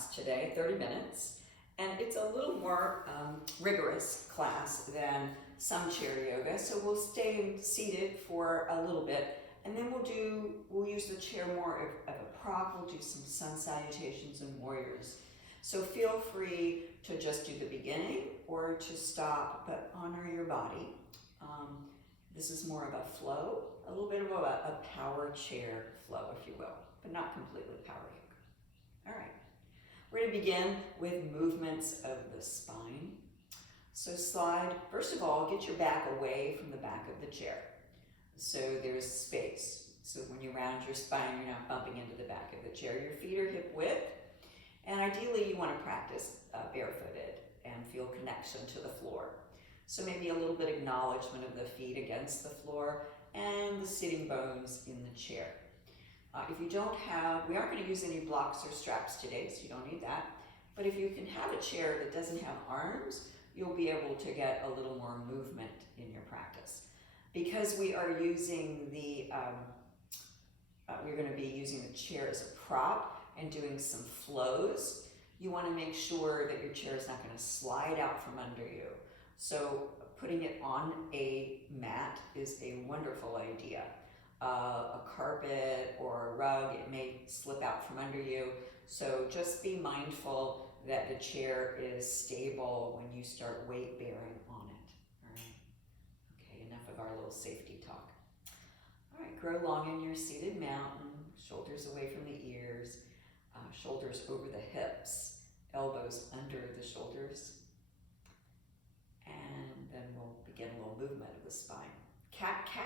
class today, 30 minutes. And it's a little more rigorous class than some chair yoga. So we'll stay seated for a little bit, and then we'll use the chair more of a prop. We'll do some sun salutations and warriors. So feel free to just do the beginning or to stop, but honor your body. This is more of a flow, a little bit of a power chair flow, if you will, but not completely power yoga. All right. We're going to begin with movements of the spine. So slide, first of all, get your back away from the back of the chair. So there's space. So when you round your spine, you're not bumping into the back of the chair. Your feet are hip width. And ideally, you want to practice barefooted and feel connection to the floor. So maybe a little bit acknowledgement of the feet against the floor and the sitting bones in the chair. If you don't have, we aren't going to use any blocks or straps today, so you don't need that. But if you can have a chair that doesn't have arms, you'll be able to get a little more movement in your practice. Because we are using we're going to be using the chair as a prop and doing some flows, you want to make sure that your chair is not going to slide out from under you. So putting it on a mat is a wonderful idea. A carpet or a rug, it may slip out from under you. So just be mindful that the chair is stable when you start weight bearing on it. All right. Okay, enough of our little safety talk. All right, grow long in your seated mountain, shoulders away from the ears, shoulders over the hips, elbows under the shoulders. And then we'll begin a little movement of the spine. Cat-cow.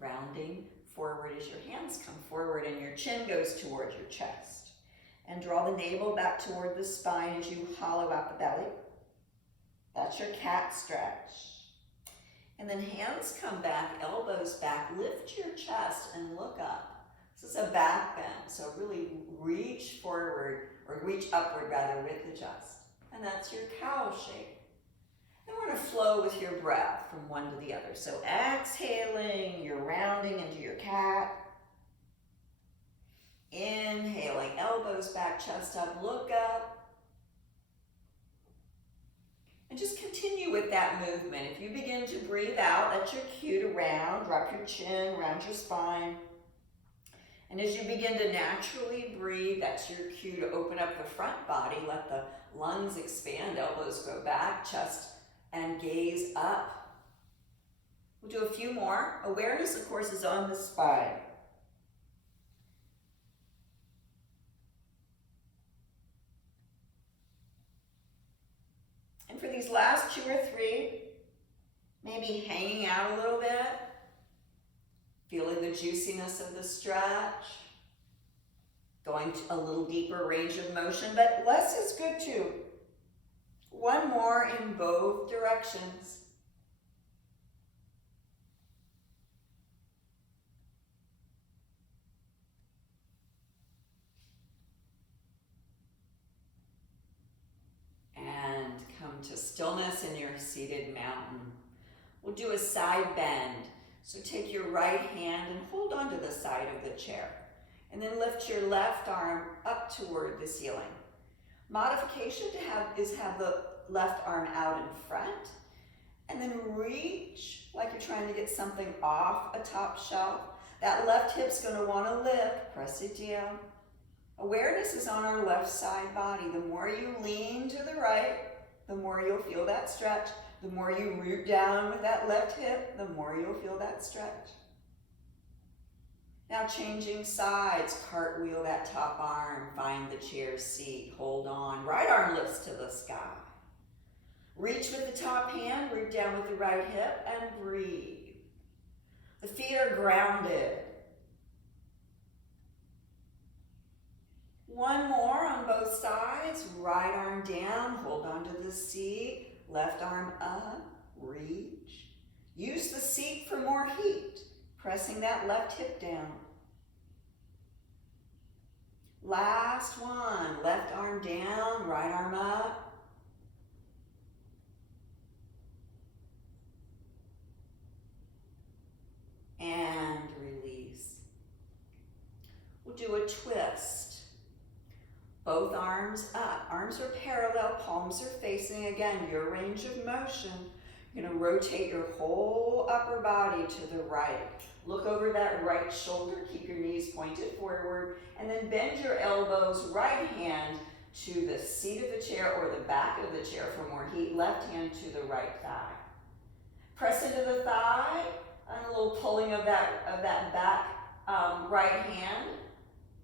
Rounding forward as your hands come forward and your chin goes towards your chest. And draw the navel back toward the spine as you hollow out the belly. That's your cat stretch. And then hands come back, elbows back, lift your chest and look up. This is a back bend, so really reach forward, or reach upward rather, with the chest. And that's your cow shape. Then we're going to flow with your breath from one to the other. So exhaling, you're rounding into your cat. Inhaling, elbows back, chest up, look up. And just continue with that movement. If you begin to breathe out, that's your cue to round. Drop your chin, round your spine. And as you begin to naturally breathe, that's your cue to open up the front body. Let the lungs expand, elbows go back, chest and gaze up. We'll do a few more. Awareness, of course, is on the spine. And for these last 2 or 3, maybe hanging out a little bit, feeling the juiciness of the stretch, going to a little deeper range of motion, but less is good too. One more in both directions. And come to stillness in your seated mountain. We'll do a side bend. So take your right hand and hold onto the side of the chair. And then lift your left arm up toward the ceiling. Modification is have the left arm out in front. And then reach like you're trying to get something off a top shelf. That left hip's going to want to lift. Press it down. Awareness is on our left side body. The more you lean to the right, the more you'll feel that stretch. The more you root down with that left hip, the more you'll feel that stretch. Now changing sides, cartwheel that top arm, find the chair seat, hold on. Right arm lifts to the sky. Reach with the top hand, root down with the right hip, and breathe. The feet are grounded. One more on both sides, right arm down, hold on to the seat, left arm up, reach. Use the seat for more heat, pressing that left hip down. Last one, left arm down, right arm up. And release. We'll do a twist. both arms up. Arms are parallel, palms are facing. Again, your range of motion. You're gonna rotate your whole upper body to the right. Look over that right shoulder, keep your knees pointed forward, and then bend your elbows, right hand to the seat of the chair or the back of the chair for more heat, left hand to the right thigh. Press into the thigh, and a little pulling of that back right hand,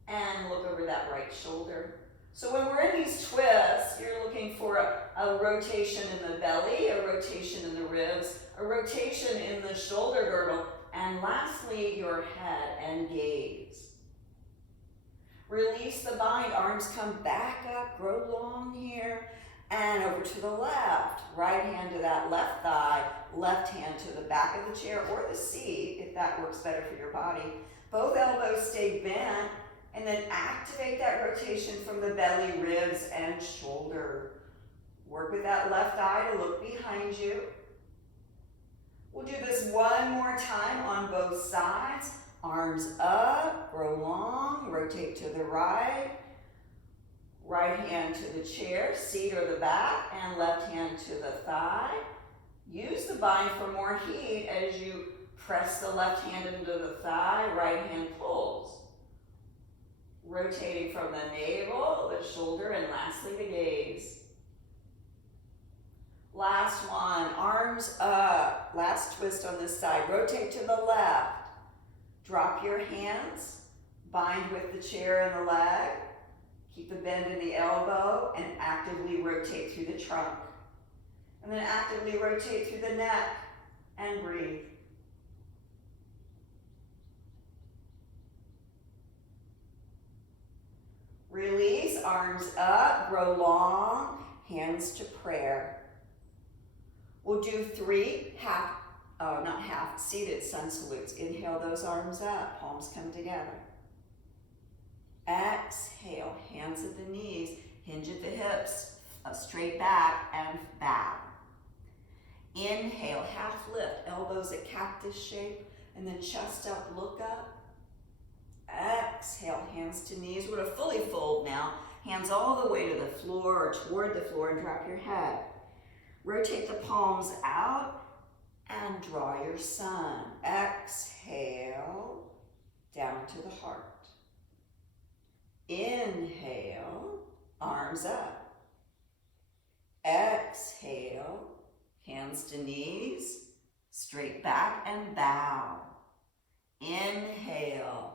and look over that right shoulder. So when we're in these twists, you're looking for a rotation in the belly, a rotation in the ribs, a rotation in the shoulder girdle, and lastly, your head and gaze. Release the bind, arms come back up, grow long here, and over to the left. Right hand to that left thigh, left hand to the back of the chair or the seat, if that works better for your body. Both elbows stay bent, and then activate that rotation from the belly, ribs, and shoulder. Work with that left eye to look behind you. We'll do this one more time on both sides. Arms up, grow long, rotate to the right. Right hand to the chair, seat or the back, and left hand to the thigh. Use the bind for more heat as you press the left hand into the thigh, right hand pulls. Rotating from the navel, the shoulder, and lastly the gaze. Last one, arms up. Last twist on this side. Rotate to the left. Drop your hands. Bind with the chair and the leg. Keep the bend in the elbow and actively rotate through the trunk. And then actively rotate through the neck and breathe. Release, arms up, grow long, hands to prayer. We'll do 3 seated sun salutes. Inhale those arms up, palms come together. Exhale, hands at the knees, hinge at the hips, straight back and bow. Inhale, half lift, elbows at cactus shape, and then chest up, look up. Exhale, hands to knees. We're gonna fully fold now. Hands all the way to the floor or toward the floor and drop your head. Rotate the palms out and draw your sun. Exhale, down to the heart. Inhale, arms up. Exhale, hands to knees, straight back and bow. Inhale,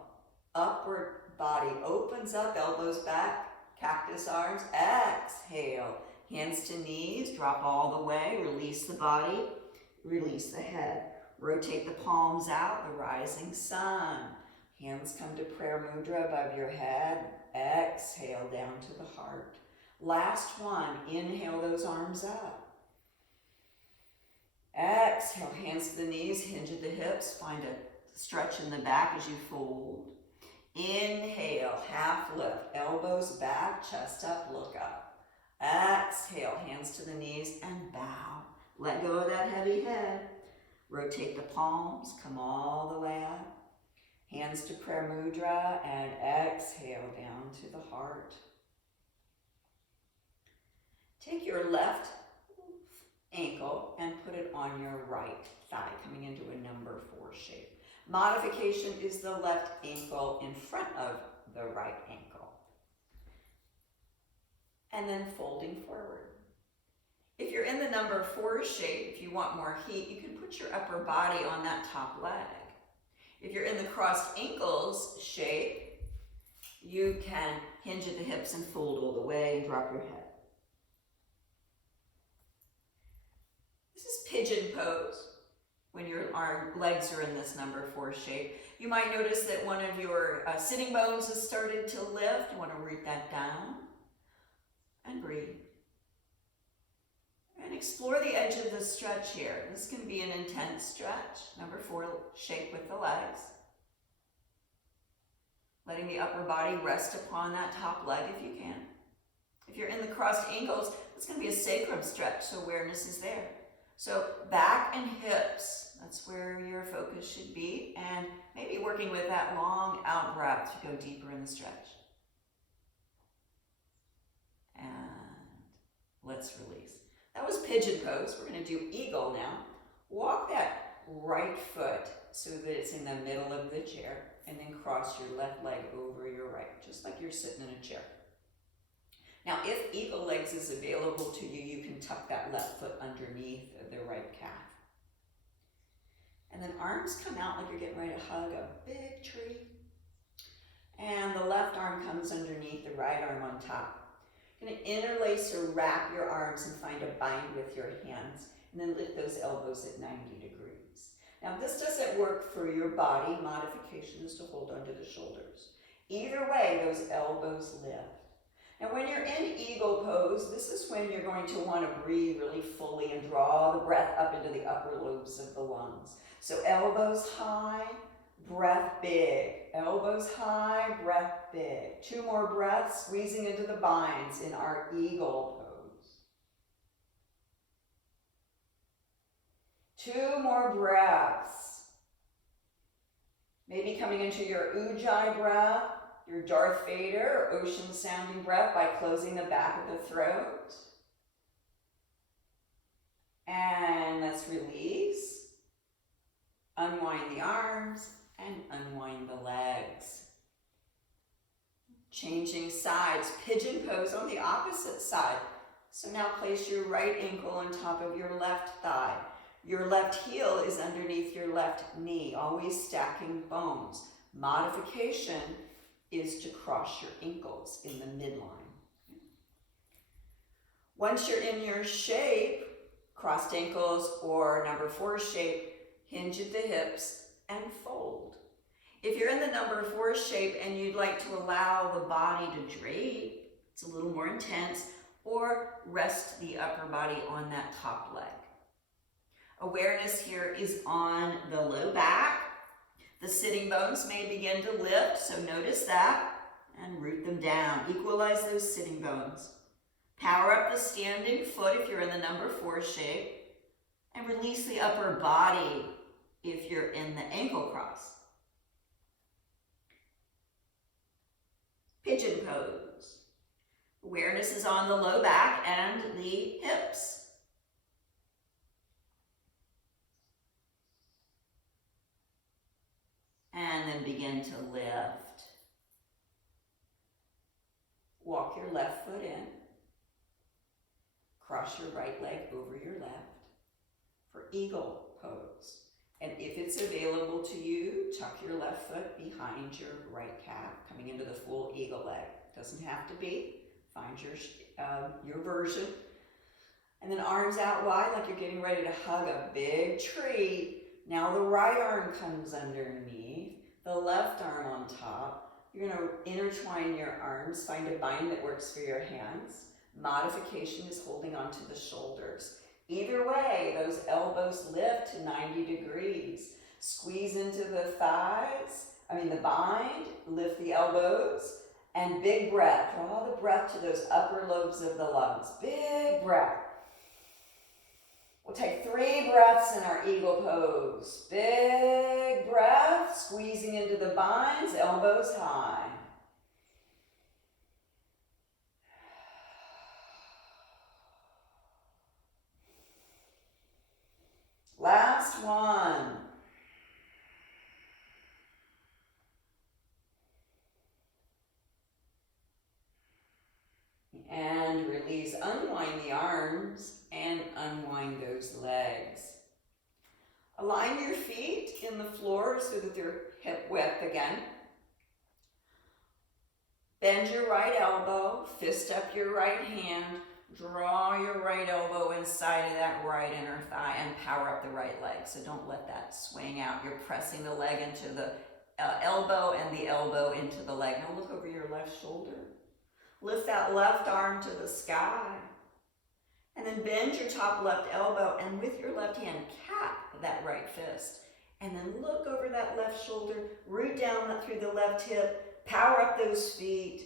upward body opens up, elbows back, cactus arms. Exhale, hands to knees, drop all the way, release the body, release the head. Rotate the palms out, the rising sun. Hands come to prayer mudra above your head. Exhale down to the heart. Last one, inhale those arms up. Exhale, hands to the knees, hinge at the hips, find a stretch in the back as you fold. Inhale, half lift, elbows back, chest up, look up. Exhale, hands to the knees and bow. Let go of that heavy head. Rotate the palms, come all the way up. Hands to prayer mudra and exhale down to the heart. Take your left ankle and put it on your right thigh, coming into a number 4 shape. Modification is the left ankle in front of the right ankle. And then folding forward. If you're in the number 4 shape, if you want more heat, you can put your upper body on that top leg. If you're in the crossed ankles shape, you can hinge at the hips and fold all the way and drop your head. This is pigeon pose. When your legs are in this number 4 shape, you might notice that one of your sitting bones has started to lift. You want to root that down and breathe. And explore the edge of the stretch here. This can be an intense stretch, number 4 shape with the legs. Letting the upper body rest upon that top leg if you can. If you're in the crossed ankles, it's going to be a sacrum stretch, so awareness is there. So back and hips, that's where your focus should be, and maybe working with that long out breath to go deeper in the stretch. And let's release. That was pigeon pose. We're going to do eagle now. Walk that right foot so that it's in the middle of the chair, and then cross your left leg over your right, just like you're sitting in a chair. Now, if eagle legs is available to you, you can tuck that left foot underneath the right calf. And then arms come out like you're getting ready to hug a big tree. And the left arm comes underneath, the right arm on top. You're going to interlace or wrap your arms and find a bind with your hands. And then lift those elbows at 90 degrees. Now, this doesn't work for your body. Modification is to hold onto the shoulders. Either way, those elbows lift. Now, when you're in eagle pose, this is when you're going to want to breathe really fully and draw the breath up into the upper lobes of the lungs. So elbows high, breath big. Elbows high, breath big. 2 more breaths, squeezing into the binds in our eagle pose. 2 more breaths. Maybe coming into your Ujjayi breath, your Darth Vader or ocean sounding breath by closing the back of the throat. And let's release. Unwind the arms and unwind the legs. Changing sides, pigeon pose on the opposite side. So now place your right ankle on top of your left thigh. Your left heel is underneath your left knee, always stacking bones. Modification is to cross your ankles in the midline. Once you're in your shape, crossed ankles or number 4 shape, hinge at the hips and fold. If you're in the number 4 shape and you'd like to allow the body to drape, it's a little more intense, or rest the upper body on that top leg. Awareness here is on the low back. The sitting bones may begin to lift, so notice that, and root them down. Equalize those sitting bones. Power up the standing foot if you're in the number 4 shape, and release the upper body if you're in the ankle cross. Pigeon pose. Awareness is on the low back and the hips. And then begin to lift. Walk your left foot in. Cross your right leg over your left for eagle pose. And if it's available to you, tuck your left foot behind your right calf, coming into the full eagle leg. Doesn't have to be. Find your version. And then arms out wide like you're getting ready to hug a big tree. Now the right arm comes underneath, the left arm on top. You're going to intertwine your arms, find a bind that works for your hands. Modification is holding onto the shoulders. Either way, those elbows lift to 90 degrees. Squeeze into the thighs, the bind, lift the elbows, and big breath. Draw the breath to those upper lobes of the lungs. Big breath. We'll take 3 breaths in our eagle pose. Big breath, squeezing into the binds, elbows high. Last one. And release. Unwind the arms and unwind those legs. Align your feet in the floor so that they're hip width again. Bend your right elbow, fist up your right hand, draw your right elbow inside of that right inner thigh and power up the right leg. So don't let that swing out. You're pressing the leg into the elbow and the elbow into the leg. Now look over your left shoulder. Lift that left arm to the sky. And then bend your top left elbow and with your left hand cap that right fist. And then look over that left shoulder, root down through the left hip, power up those feet.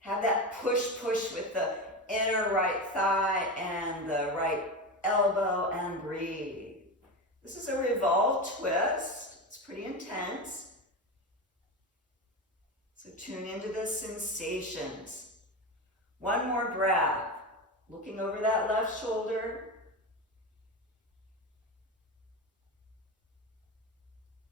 Have that push with the inner right thigh and the right elbow and breathe. This is a revolve twist. It's pretty intense. So tune into the sensations. One more breath. Looking over that left shoulder.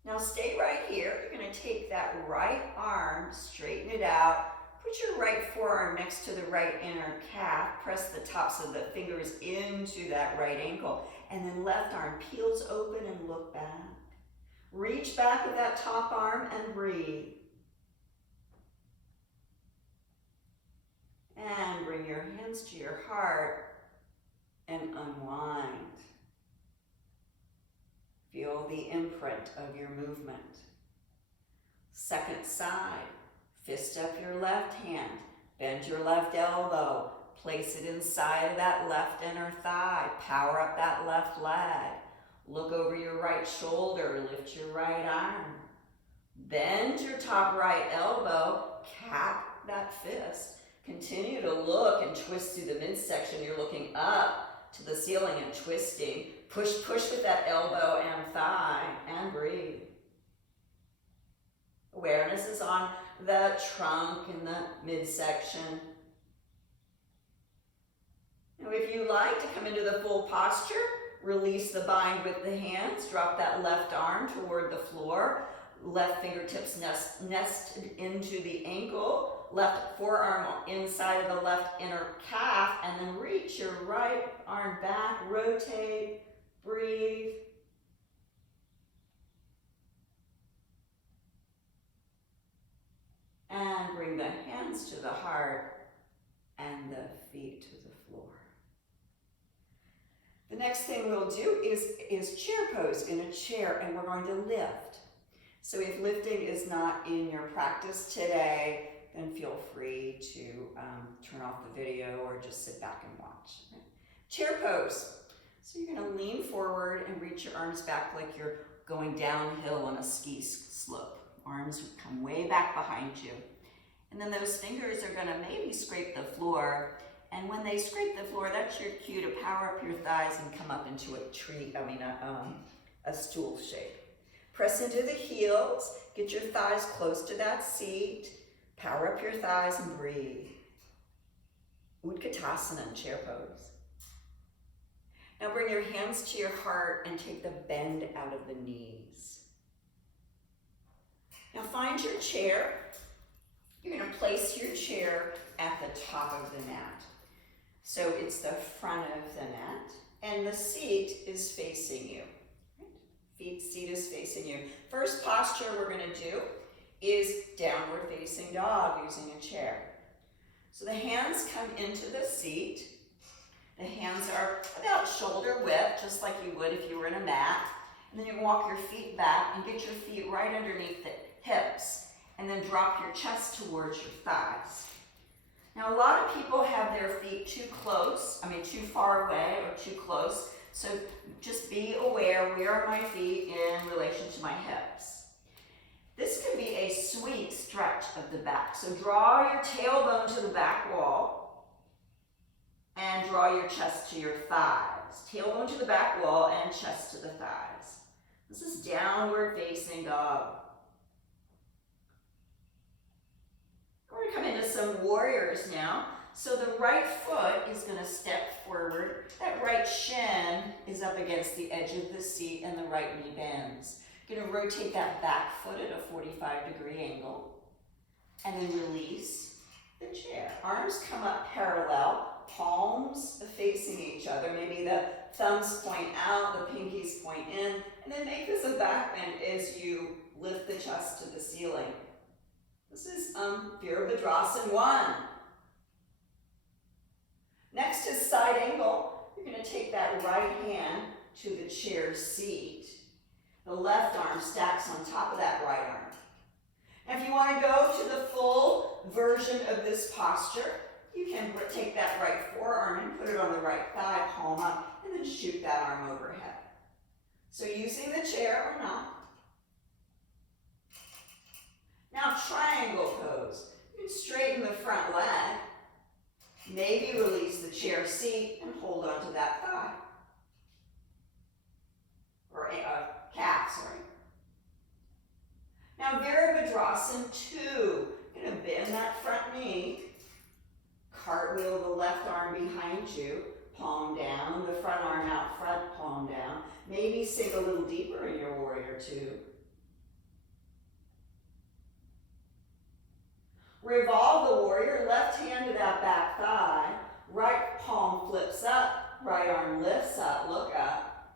Now stay right here. You're going to take that right arm, straighten it out. Put your right forearm next to the right inner calf. Press the tops of the fingers into that right ankle. And then left arm peels open and look back. Reach back with that top arm and breathe. And bring your hands to your heart and unwind. Feel the imprint of your movement. Second side, fist up your left hand, bend your left elbow, place it inside of that left inner thigh, power up that left leg. Look over your right shoulder, lift your right arm. Bend your top right elbow, cap that fist. Continue to look and twist through the midsection. You're looking up to the ceiling and twisting. Push with that elbow and thigh and breathe. Awareness is on the trunk and the midsection. Now if you like to come into the full posture, release the bind with the hands. Drop that left arm toward the floor. Left fingertips nested into the ankle. Left forearm inside of the left inner calf. And then reach your right arm back. Rotate. Breathe. And bring the hands to the heart and the feet to the floor. The next thing we'll do is chair pose in a chair, and we're going to lift. So if lifting is not in your practice today, then feel free to turn off the video or just sit back and watch. Okay? Chair pose. So you're going to lean forward and reach your arms back like you're going downhill on a ski slope. Arms come way back behind you. And then those fingers are going to maybe scrape the floor. And when they scrape the floor, that's your cue to power up your thighs and come up into a stool shape. Press into the heels. Get your thighs close to that seat. Power up your thighs and breathe. Utkatasana, chair pose. Now bring your hands to your heart and take the bend out of the knees. Now find your chair. You're going to place your chair at the top of the mat. So it's the front of the mat, and the seat is facing you. Seat is facing you. First posture we're going to do is downward facing dog using a chair. So the hands come into the seat. The hands are about shoulder width, just like you would if you were in a mat. And then you walk your feet back and get your feet right underneath the hips. And then drop your chest towards your thighs. Now a lot of people have their feet too far away or too close. So just be aware, where are my feet in relation to my hips? This can be a sweet stretch of the back. So draw your tailbone to the back wall. And draw your chest to your thighs. Tailbone to the back wall and chest to the thighs. This is downward facing dog. We're going to come into some warriors now. So the right foot is going to step forward. That right shin is up against the edge of the seat and the right knee bends. You're going to rotate that back foot at a 45-degree angle. And then release the chair. Arms come up parallel. Palms facing each other. Maybe the thumbs point out, the pinkies point in, and then make this a back bend as you lift the chest to the ceiling. This is Virabhadrasana 1. Next is side angle. You're going to take that right hand to the chair seat. The left arm stacks on top of that right arm. Now if you want to go to the full version of this posture, you can take that right forearm and put it on the right thigh, palm up, and then shoot that arm overhead. So using the chair or not. Now triangle pose. You can straighten the front leg. Maybe release the chair seat and hold onto that thigh. Or calf, sorry. Now Virabhadrasana 2. You're going to bend that front knee. Cartwheel the left arm behind you, palm down, the front arm out front, palm down. Maybe sink a little deeper in your warrior two. Revolve the warrior, left hand to that back thigh, right palm flips up, right arm lifts up, look up.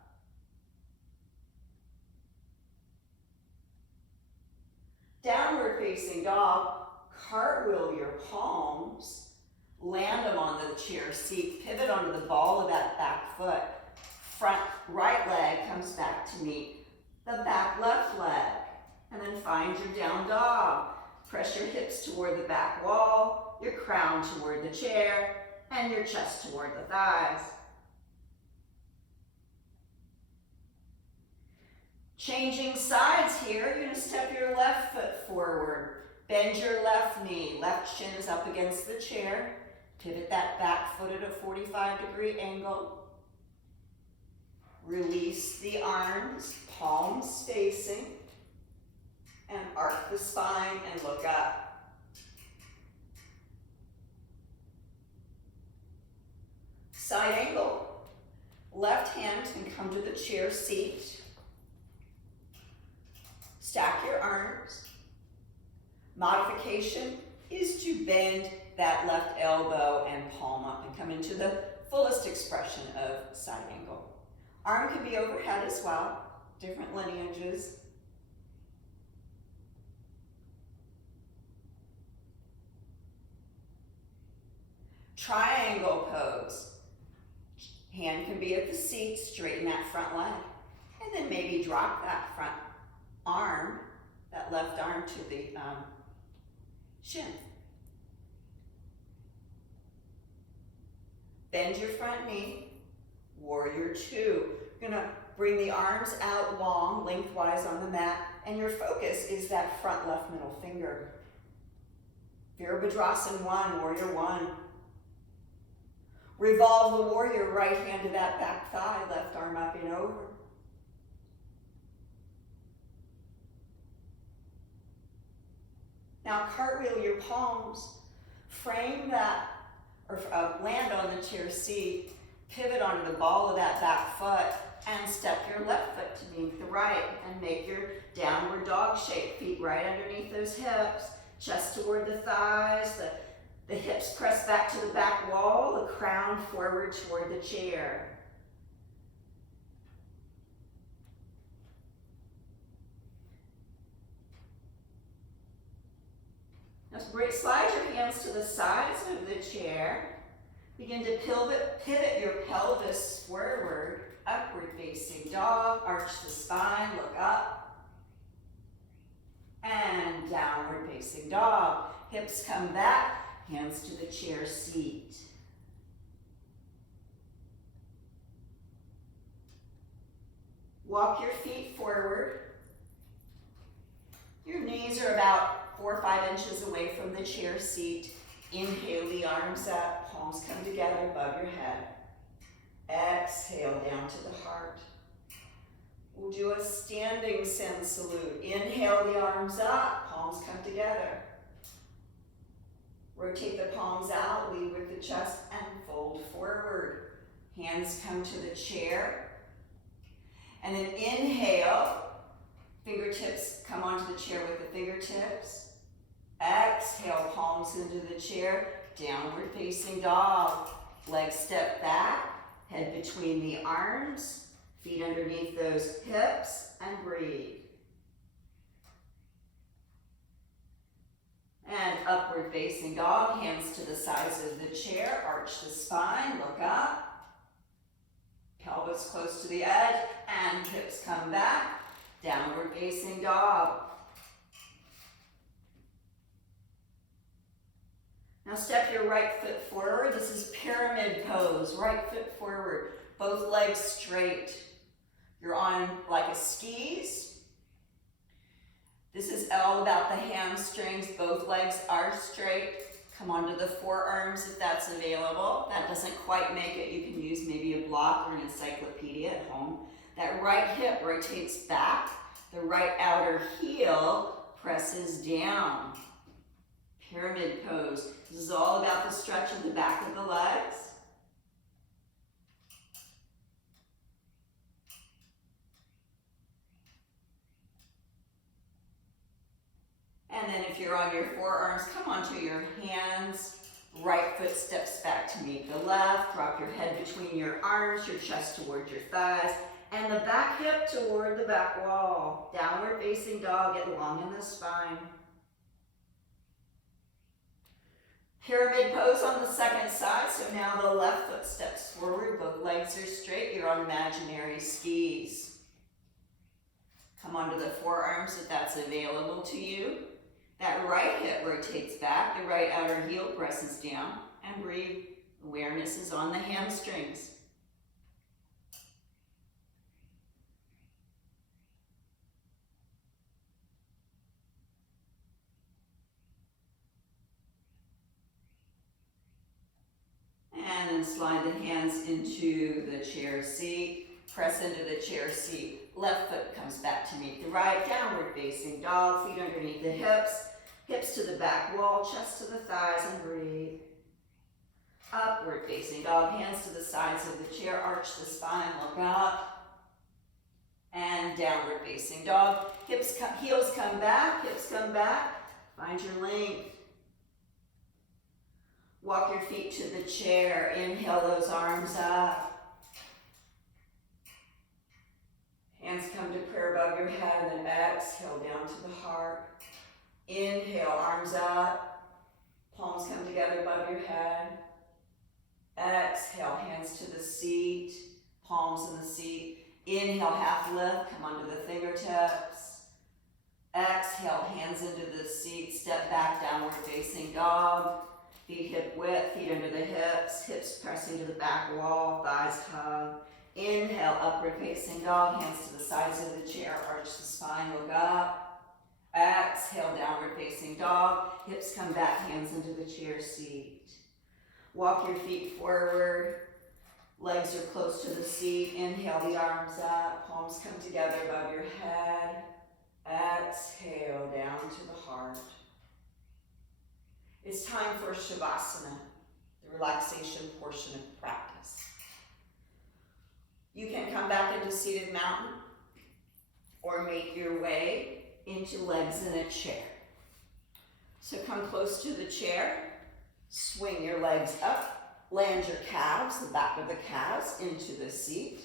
Downward facing dog, cartwheel your palms, land them onto the chair seat, pivot onto the ball of that back foot. Front right leg comes back to meet the back left leg. And then find your down dog. Press your hips toward the back wall, your crown toward the chair, and your chest toward the thighs. Changing sides here, you're going to step your left foot forward. Bend your left knee, left shin is up against the chair. Pivot that back foot at a 45-degree angle. Release the arms, palms facing, and arc the spine and look up. Side angle. Left hand can come to the chair seat. Stack your arms. Modification is to bend that left elbow and palm up and come into the fullest expression of side angle. Arm can be overhead as well, different lineages. Triangle pose. Hand can be at the seat, straighten that front leg, and then maybe drop that front arm, that left arm to the shin. Bend your front knee, warrior two. You're gonna bring the arms out long, lengthwise on the mat, and your focus is that front left middle finger. Virabhadrasana one, warrior one. Revolve the warrior, right hand to that back thigh, left arm up and over. Now cartwheel your palms, frame that, or land on the chair seat, pivot onto the ball of that back foot, and step your left foot to meet the right, and make your downward dog shape, feet right underneath those hips, chest toward the thighs, the hips press back to the back wall, the crown forward toward the chair. Now slide your hands to the sides of the chair. Begin to pivot your pelvis forward, upward facing dog, arch the spine, look up. And downward facing dog. Hips come back. Hands to the chair seat. Walk your feet forward. Your knees are about 4 or 5 inches away from the chair seat. Inhale the arms up, palms come together above your head. Exhale down to the heart. We'll do a standing sun salute. Inhale the arms up, palms come together. Rotate the palms out, lead with the chest, and fold forward. Hands come to the chair. And then inhale, fingertips come onto the chair with the fingertips. Exhale, palms into the chair, downward facing dog. Legs step back, head between the arms, feet underneath those hips, and breathe. And upward facing dog, hands to the sides of the chair, arch the spine, look up. Pelvis close to the edge, and hips come back. Downward facing dog. Now step your right foot forward. This is pyramid pose, right foot forward, both legs straight. You're on like a skis. This is all about the hamstrings. Both legs are straight. Come onto the forearms if that's available. That doesn't quite make it. You can use maybe a block or an encyclopedia at home. That right hip rotates back. The right outer heel presses down. Pyramid pose. This is all about the stretch of the back of the legs. And then if you're on your forearms, come onto your hands. Right foot steps back to meet the left. Drop your head between your arms, your chest towards your thighs, and the back hip toward the back wall. Downward facing dog, get long in the spine. Pyramid pose on the second side, so now the left foot steps forward, both legs are straight, you're on imaginary skis. Come onto the forearms if that's available to you. That right hip rotates back, the right outer heel presses down, and breathe. Awareness is on the hamstrings. And then slide the hands into the chair seat. Press into the chair seat. Left foot comes back to meet the right. Downward facing dog. Feet underneath the hips. Hips to the back wall. Chest to the thighs and breathe. Upward facing dog. Hands to the sides of the chair. Arch the spine. Look up. And downward facing dog. Heels come back. Hips come back. Find your length. Walk your feet to the chair. Inhale those arms up. Hands come to prayer above your head, and exhale down to the heart. Inhale, arms up. Palms come together above your head. Exhale, hands to the seat. Palms in the seat. Inhale, half lift. Come onto the fingertips. Exhale, hands into the seat. Step back, downward facing dog. Feet hip width, feet under the hips. Hips pressing to the back wall. Thighs hug. Inhale, upward facing dog, hands to the sides of the chair, arch the spine, look up. Exhale, downward facing dog, hips come back, hands into the chair seat. Walk your feet forward, legs are close to the seat. Inhale the arms up, palms come together above your head. Exhale, down to the heart. It's time for Shavasana, the relaxation portion of practice. You can come back into seated mountain or make your way into legs in a chair. So come close to the chair, swing your legs up, land your calves, the back of the calves, into the seat.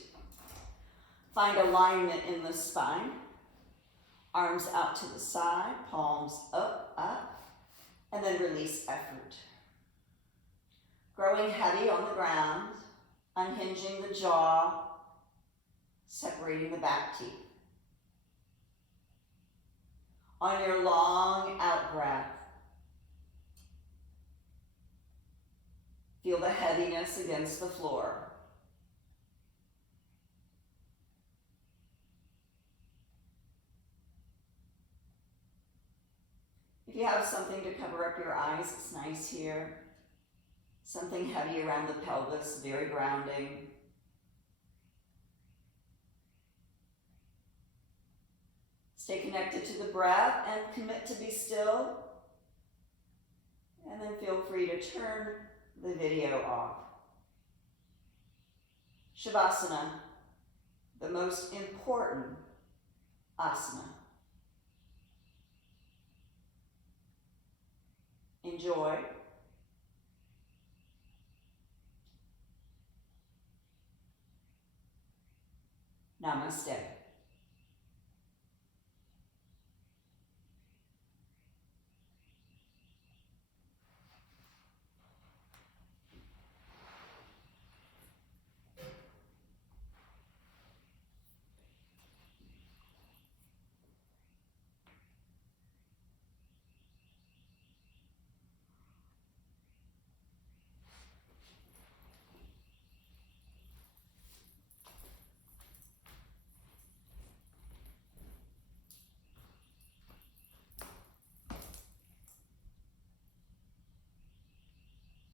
Find alignment in the spine, arms out to the side, palms up, and then release effort. Growing heavy on the ground, unhinging the jaw, separating the back teeth. On your long out breath, feel the heaviness against the floor. If you have something to cover up your eyes, it's nice here. Something heavy around the pelvis, very grounding. Stay connected to the breath and commit to be still. And then feel free to turn the video off. Shavasana, the most important asana. Enjoy. Namaste.